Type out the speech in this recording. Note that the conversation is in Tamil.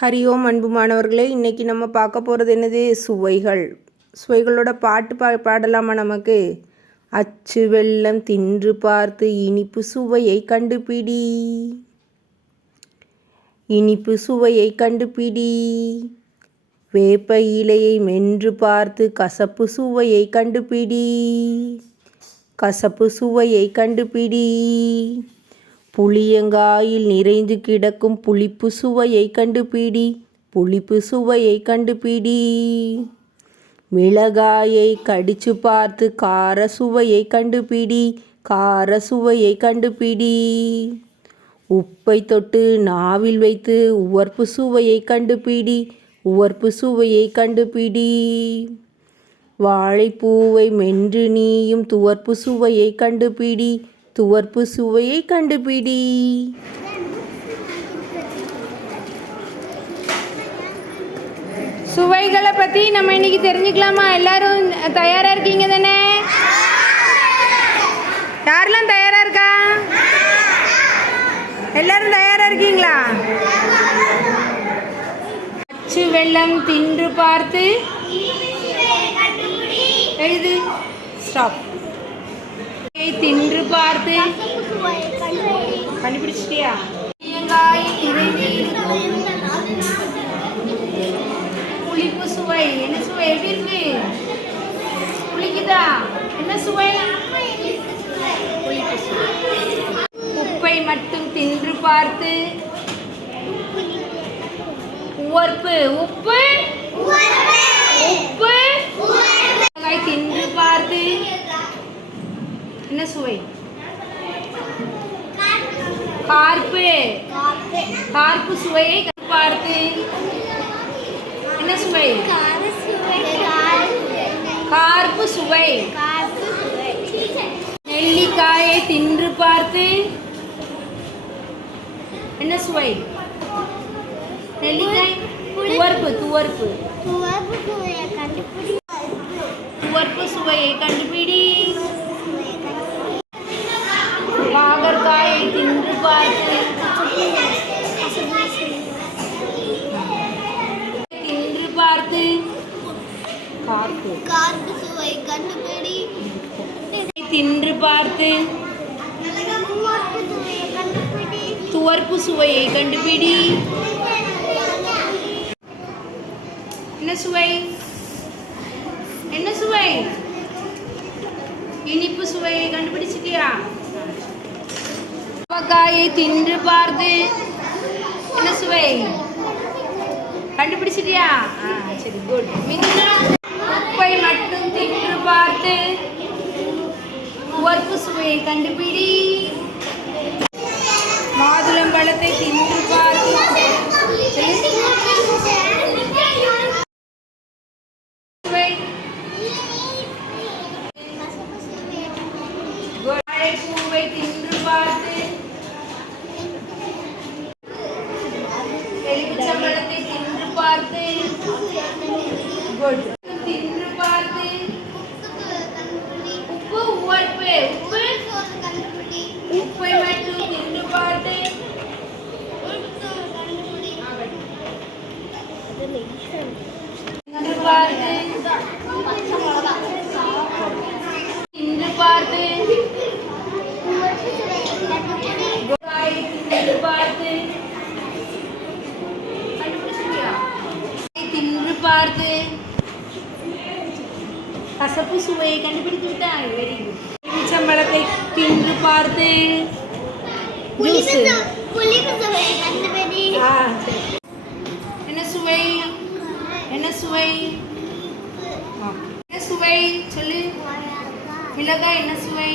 ஹரி ஓம் அன்பு மாணவர்களே, இன்றைக்கி நம்ம பார்க்க போகிறது என்னது? சுவைகள். சுவைகளோட பாட்டு பாடலாமா நமக்கு? அச்சு வெல்லம் தின்று பார்த்து இனிப்பு சுவையை கண்டுபிடி, இனிப்பு சுவையை கண்டுபிடி. வேப்ப இலையை மென்று பார்த்து கசப்பு சுவையை கண்டுபிடி, கசப்பு சுவையை கண்டுபிடி. புளியங்காயில் நிறைந்து கிடக்கும் புளிப்பு சுவையை கண்டுபிடி, புளிப்பு சுவையை கண்டுபிடி. மிளகாயை கடிச்சு பார்த்து கார சுவையை கண்டுபிடி, கார சுவையை கண்டுபிடி. உப்பை தொட்டு நாவில் வைத்து உவர்ப்பு சுவையை கண்டுபிடி, உவர்ப்பு சுவையை கண்டுபிடி. வாழைப்பூவை மென்று நீயும் துவர்ப்பு சுவையை கண்டுபிடி, துவர்ப்பு சுவையை கண்டுபிடி. சுவைகளை பற்றி நம்ம இன்னைக்கு தெரிஞ்சுக்கலாமா? எல்லாரும் தயாராக இருக்கீங்க தானே? யாரெல்லாம் தயாராக இருக்கா? எல்லாரும் தயாராக இருக்கீங்களா? அச்சு வெல்லம் தின்று பார்த்து எழுது. ஸ்டாப். தின்று பார்த்து கண்டுபிடிச்சிட்டியா? புளிப்பு சுவை. என்ன சுவை? எப்படி இருக்கு? புளிக்குதா? என்ன சுவை? உப்பை மட்டும் தின்று பார்த்து உவர்ப்பு. உப்பு உப்பு தின்று பார்த்து என்ன சுவை? கார்ப்பு. கார்ப்பு சுவையை பார்த்து என்ன சுவை? கார்ப்பு சுவை. நெல்லிக்காயை தின்று பார்த்து என்ன சுவை? நெல்லிக்காய் துவர்ப்பு. துவர்ப்பு. துவர்ப்பு சுவையை கண்டுபிடி. பாகற்காயை தின்று பார்த்து தின்று பார்த்து கார்ப்பு. கார்ப்பு சுவை கண்டுபிடி. தின்று பார்த்து துவர்ப்பு சுவையை கண்டுபிடி. என்ன சுவை? என்ன சுவை? இனிப்பு சுவையை கண்டுபிடிச்சிட்டியா? பாவக்காயை தின்று பார்த்து என்ன சுவை? கண்டுபிடிச்சிட்டியா? சரி, குட். உப்பை மட்டும் தின்று பார்த்து உவர்ப்பு சுவையை கண்டுபிடி. மாதுளம்பழத்தை தின்று பார்த்து வாழைப்பூவை தின்று பார்த்து எலுமிச்சம்பழத்தை தின்று பார்த்து குட். தின்று பார்த்து உப்பு உவர்ப்பு. உப்பு உப்பை மட்டும் தின்று பார்த்து தின்று பார்த்து தின்று பார்த்து தின்று பார்த்து கண்டுபிடிச்சிட்டியா? தின்று பார்த்து கசப்பு சுவையை கண்டுபிடித்து விட்டாங்க. Very good. எலுமிச்சம்பழத்தை தின்று பார்த்து ஜூஸ். என்ன சுவை? என்ன சுவை? என்ன சுவை சொல்லு. மிளகாய் என்ன சுவை?